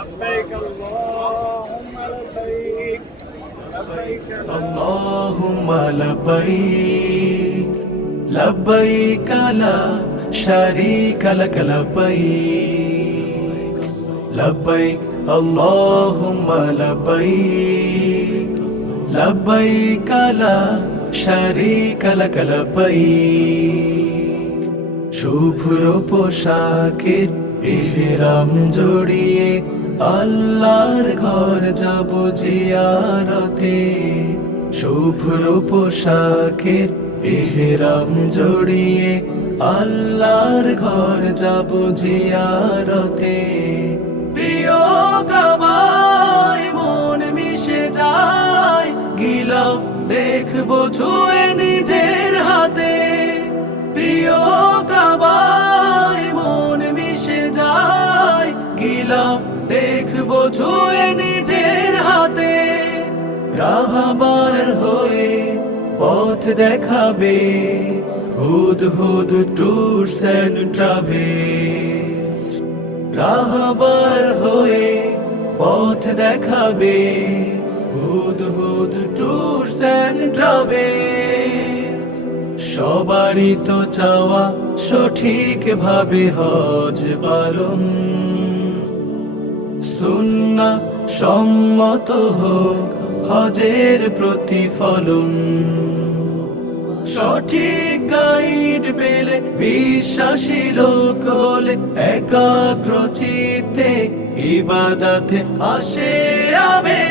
لبيك اللهم لبيك لبيك اللهم لبيك لبيك لا شريك لك لبيك لبيك اللهم لبيك لبيك لا شريك لك لبيك শুভ্র পোশাকের ইহরাম জড়িয়ে আল্লাহর ঘর যাব জিয়ারতে শুভ্র পোশাকের ইহরাম জড়িয়ে আল্লাহর ঘর যাব জিয়ারতে প্রিয় কাবায় মন মিশে যায় গিলাফ দেখবো ছুঁয়ে নিজের হাতে প্রিয় কাবায় মন মিশে যায় গিলাফ দেখবো ছুঁয়ে নিজের হাতে রাহবার হয়ে পথ দেখাবে হুদ হুদ ট্যুরস এন্ড ট্রাভেলস রাহবার হয়ে পথ দেখাবে হুদ হুদ ট্যুরস এন্ড ট্রাভেলস সবারই তো চাওয়া সঠিক ভাবে হজ পালন সুন্নাহ সম্মত হোক হজের প্রতিফলন সঠিক গাইড পেলে বিশ্বাসী লোক হলে একাগ্র চিত্তে ইবাদতে আসে আবে